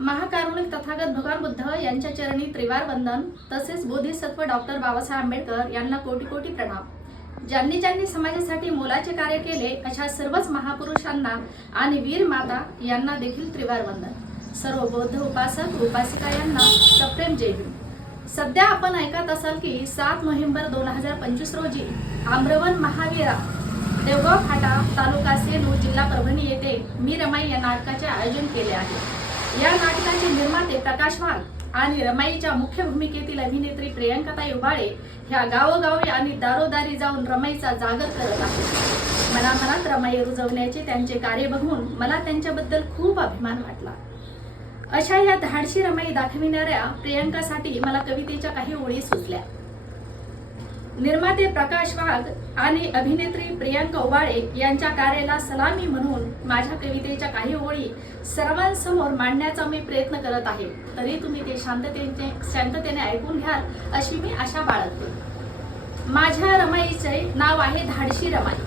महाकारुणिक तथागत भगवान बुद्ध यांच्या चरणी त्रिवार वंदन तसेच बोधिसत्व डॉक्टर बाबासाहेब आंबेडकर यांना कोटी कोटी प्रणाम. ज्यांनी ज्यांनी समाजासाठी मोलाचे कार्य केले अशा सर्वच महापुरुषांना आणि वीर माता यांना देखील त्रिवार वंदन. सर्व बौद्ध उपासक उपासिका यांना सप्रेम जय हिंद. सध्या आपण ऐकत असाल की सात नोव्हेंबर दोन हजार पंचवीस रोजी आम्रवन महावीरा देवगाव फाटा तालुका सेलू जिल्हा परभणी येथे मी रमाई या नाटकाचे आयोजन केले आहे. या नाटकाचे निर्माते प्रकाश वाघ आणि रमाईच्या मुख्य भूमिकेतील अभिनेत्री प्रियंकाताई उबाळे ह्या गावोगावी आणि दारोदारी जाऊन रमाईचा जागर करत आहेत. मनामनात रमाई रुजवण्याचे त्यांचे कार्य बघून मला त्यांच्याबद्दल खूप अभिमान वाटला. अशा या धाडशी रमाई दाखविणाऱ्या प्रियंकासाठी मला कवितेच्या काही ओळी सुचल्या. निर्माते प्रकाश वाघ आणि अभिनेत्री प्रियांका उबाळे यांच्या कार्याला सलामी म्हणून माझ्या कवितेच्या काही ओळी सर्वांसमोर मांडण्याचा मी प्रयत्न करत आहे. तरी तुम्ही ते शांततेने शांततेने ऐकून घ्याल अशी मी आशा बाळगते. माझ्या रमाईचे नाव आहे धाडशी रमाई.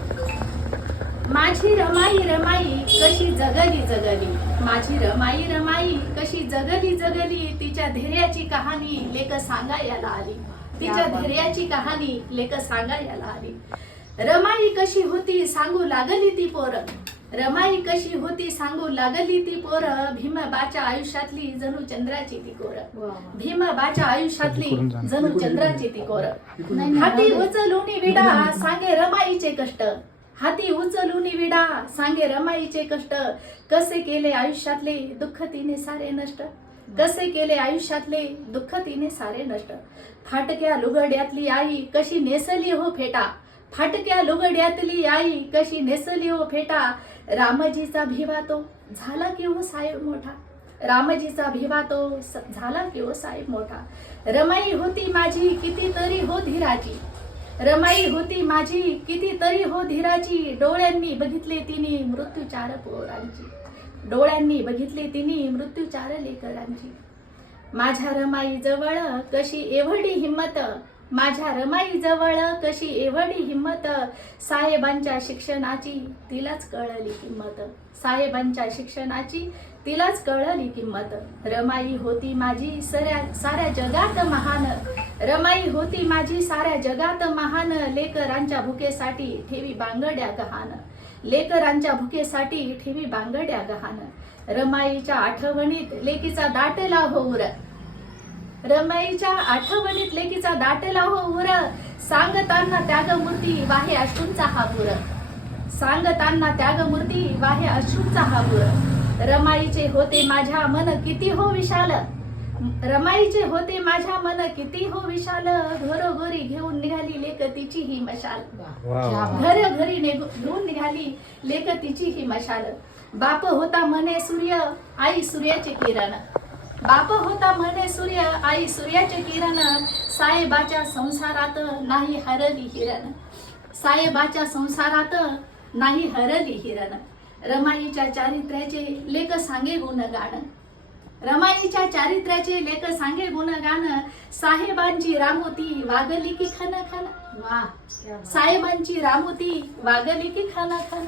माझी रमाई रमाई कशी जगली जगली. माझी रमाई रमाई कशी जगली जगली. तिच्या धैर्याची कहाणी लेख सांगायला आली. तिच्या धैर्याची कहाणी लेख सांगायला आली. रमाई कशी होती सांगू लागली ती पोर. रमाई कशी होती सांगू लागली ती पोर. भीमबाच्या आयुष्यातली जणू चंद्राची ती कोर. भीमबाच्या आयुष्यातली जणू चंद्राची ती कोर. हाती उचलून विडा सांगे रमाईचे कष्ट. हाती उचलून विडा सांगे रमाईचे कष्ट. कसे केले आयुष्यातले दुःख तिने सारे नष्ट. कसे केले आयुष्यातले दुःख तिने सारे नष्ट. फाटक्या लुगड्यातली आई कशी नेसली हो फेटा. फाटक्या लुगड्यातली आई कशी नेसली हो फेटा. रामजीचा भिवा तो झाला की हो साहेब मोठा. रामजीचा भिवा तो झाला की हो साहेब मोठा. रमाई होती माझी कितीतरी हो धीराची रमाई होती माझी कितीतरी हो धीराची डोळ्यांनी बघितले तिने मृत्यूचार पोरांची. डोळ्यांनी बघितली तिने मृत्यूचार लेकरांची माझ्या रमाई जवळ कशी एवढी हिंमत माझ्या रमाई जवळ कशी एवढी हिंमत साहेबांच्या शिक्षणाची तिलाच कळली किंमत. साहेबांच्या शिक्षणाची तिलाच कळली किंमत. रमाई होती माझी सऱ्या साऱ्या जगात महान. रमाई होती माझी साऱ्या जगात महान. लेकरांच्या भुकेसाठी ठेवी बांगड्या गहाण. लेकरांच्या भुकेसाठी ठेवी बांगड्या गहान रमाईच्या आठवणीत लेकीचा दाटला हो उर. रमाईच्या आठवणीत लेकीचा दाटला हो उर. सांगताना त्यागमूर्ती वाहे अश्रूंचा हा पुर सांगताना त्यागमूर्ती वाहे अश्रूंचा हा पुर रमाईचे होते माझ्या मन किती हो विशाल. रमाईचे होते माझ्या मन किती हो विशाल घरोघरी घेऊन निघाली लेक तिची ही मशाल. घर घरी घेऊन निघाली लेक तिची ही मशाल. बाप होता म्हणे सूर्य आई सूर्याचे किरण. बाप होता म्हणे सूर्य आई सूर्याचे किरण. साहेबाच्या संसारात नाही हरली हिरण. साहेबाच्या संसारात नाही हरली हिरण. रमाईच्या चारित्र्याचे लेख सांगे गुणगान रमाईच्या चारित्र्याचे लेख सांगे गुणगान. साहेबांची रामोती वागली की खन खन साहेबांची रामोती वागली की खन खन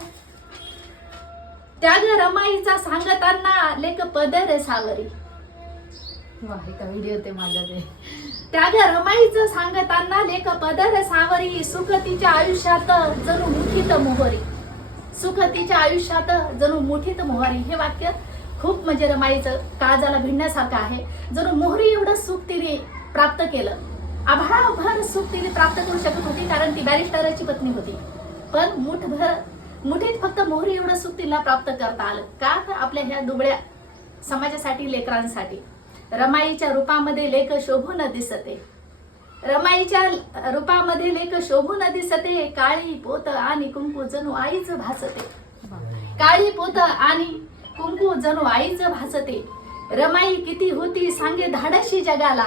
त्याग रमाईचा सांगताना लेख पदर सावरी. व्हिडिओ ते माझ्या ते. त्याग रमाईचं सांगताना लेख पदर सावरी. सुख तिच्या आयुष्यात जणू मुठीत मोहरी. सुख तिच्या आयुष्यात जणू मुठीत मोहरी. हे वाक्य खूप म्हणजे रमाईचं काळजाला भिडण्यासारखं आहे. जणू मोहरी एवढं सुख तिने प्राप्त केलं. आभाळाभर सुख तिने प्राप्त करू शकत होती कारण ती बॅरिस्टराची पत्नी होती. पण मुठभर मुठीत फक्त मोहरी एवढं सुख तिला प्राप्त करता आलं. का तर आपल्या ह्या दुबळ्या समाजासाठी लेकरांसाठी. रमाईच्या रूपामध्ये लेख शोभून दिसते. रमाईच्या रूपामध्ये लेख शोभून दिसते. काळी पोत आणि कुंकू जणू आईच भासते. काळी पोत आणि कुंकू जणू आईच भासते. रमाई किती होती सांगे धाडशी जगाला.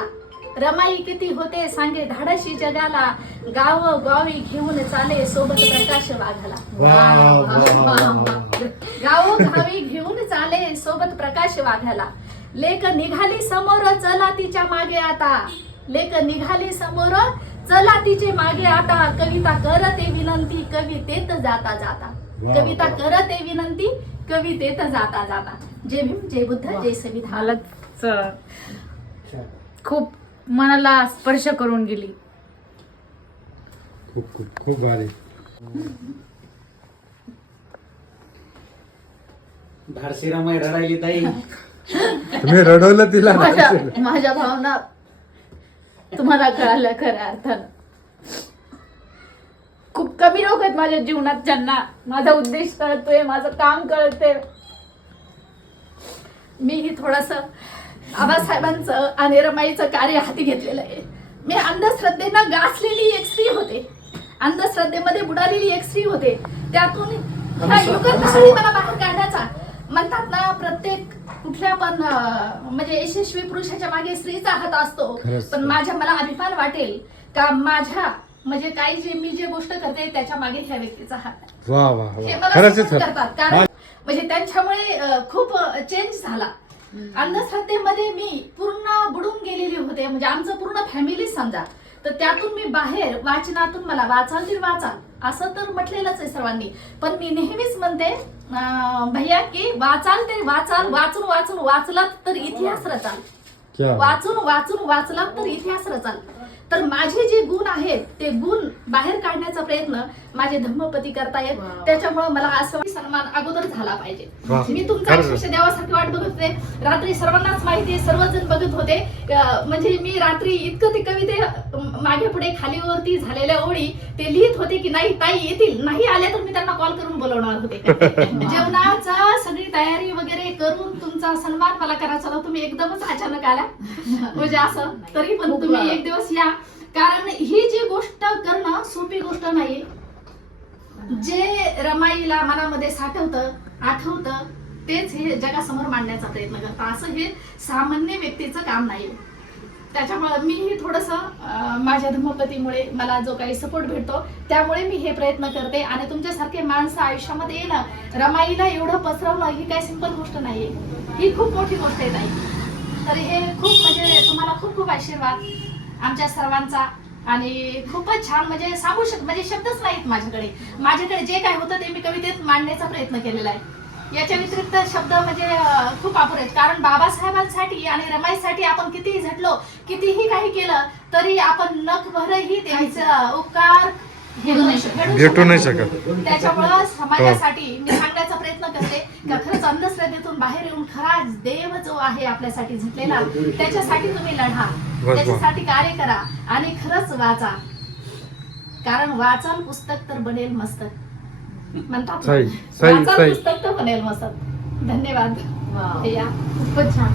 रमाई किती होते सांगे धाडशी जगाला. गाव गावी घेऊन चाले सोबत प्रकाश वाघाला. गाव गावी घेऊन चाले सोबत प्रकाश वाघाला. लेख निघाली समोर चला तिच्यामागे आता. लेख निघाली समोर चला तिचे मागे आता. कविता करते विनंती कवितेत जाता जाता. कविता करते विनंती. कवितेत जाता जाता. जय भीम जय बुद्ध जय संविधान मलाच खूप मनाला स्पर्श करून गेली. खूप खूप खूप भारी. धाडशीरामाई रडायली ताई. तुम्ही रडवलं तिला? माझ्या माझ्या भावना तुम्हाला कळाल्या खऱ्या अर्थानं. खूप कमी लोक आहेत माझ्या जीवनात ज्यांना माझा उद्देश कळतोय माझं काम कळतंय. मीही थोडस आबासाहेबांचं आणि रमाईचं कार्य हाती घेतलेलं आहे. मी अंधश्रद्धेनं गासलेली एक स्त्री होते. अंधश्रद्धेमध्ये बुडालेली एक स्त्री होते. त्यातून मला बाहेर काढण्याचा म्हणतात ना प्रत्येक कुठल्या पण म्हणजे यशस्वी पुरुषाच्या मागे स्त्रीचा हात असतो. पण माझ्या मला अभिमान वाटेल का माझ्या म्हणजे काही जे मी जे गोष्ट करते त्याच्यामागे ह्या व्यक्तीचा हात आहे. वा वा हे वा मला खरंच आहे support सर करतात. कारण म्हणजे त्यांच्यामुळे अं, खूप चेंज झाला. अंधश्रद्धेमध्ये मी पूर्ण बुडून गेलेले होते. म्हणजे आमचं पूर्ण फॅमिली समजा. तर त्यातून मी बाहेर वाचनातून मला वाचाल तरी वाचाल. असं तर म्हटलेलंच आहे सर्वांनी. पण मी नेहमीच म्हणते अं, भैया की वाचाल तरी वाचाल वाचून वाचून वाचलात तर इतिहास रचाल. क्या वाचून वाचून वाचलात तर इतिहास रचाल. तर माझे जे गुण आहेत ते गुण बाहेर काढण्याचा प्रयत्न माझे धम्मपती करतायत. त्याच्यामुळे मला असं सन्मान अगोदर झाला पाहिजे. मी तुमचा. अक्षरशः देवासाठी वाट बघत होते रात्री सर्वांनाच माहिती आहे सर्वजण बघत होते म्हणजे मी रात्री इतकं ते कविते मागे पुढे खाली वरती झालेल्या ओळी ते लिहित होते की नाही ताई येतील नाही आले तर मी त्यांना कॉल करून बोलवणार होते जेवणाचा सगळी तयारी वगैरे करून तुमचा सन्मान मला करायचा होता तुम्ही एकदमच अचानक आल्या म्हणजे असं तरी पण तुम्ही. एक दिवस असल्या कारण ही जी गोष्ट करणं सोपी गोष्ट नाही जे रमाईला मनामध्ये साठवतं आठवतं तेच हे जगासमोर मांडण्याचा प्रयत्न करतं. असं हे सामान्य व्यक्तीचं काम नाही त्याच्यामुळे मीही थोडस माझ्या धर्मपतीमुळे मला जो काही सपोर्ट भेटतो त्यामुळे मी हे प्रयत्न करते. आणि तुमच्यासारखे माणसं आयुष्यामध्ये येणं रमाईला एवढं पसरवणं ही काही सिंपल गोष्ट नाहीये. ही खूप मोठी गोष्ट आहे ताई. तर हे खूप म्हणजे तुम्हाला खूप खूप आशीर्वाद. आमच्या सर्वांचा. आणि खूपच छान म्हणजे सांगू शक म्हणजे शब्दच नाहीत माझ्याकडे. माझ्याकडे जे काय होतं ते मी कवितेत मांडण्याचा प्रयत्न केलेला आहे. याच्या व्यतिरिक्त शब्द म्हणजे खूप अपुरे आहेत. कारण बाबासाहेबांसाठी आणि रमाईसाठी आपण कितीही झटलो कितीही काही केलं तरी आपण नखभरही त्यांचं उपकार भेटू नाही शकत. त्याच्यामुळं समाजासाठी मी सांगण्याचा प्रयत्न करते का खरंच अंधश्रद्धेतून बाहेर येऊन खरा देव जो आहे आपल्यासाठी झटलेला त्याच्यासाठी तुम्ही लढा. त्याच्यासाठी कार्य करा आणि खरंच वाचा. कारण वाचाल पुस्तक तर बनेल मस्तक म्हणतात ना. सही, सही, वाचाल सही. पुस्तक तर बनेल मस्तक धन्यवाद. खूपच छान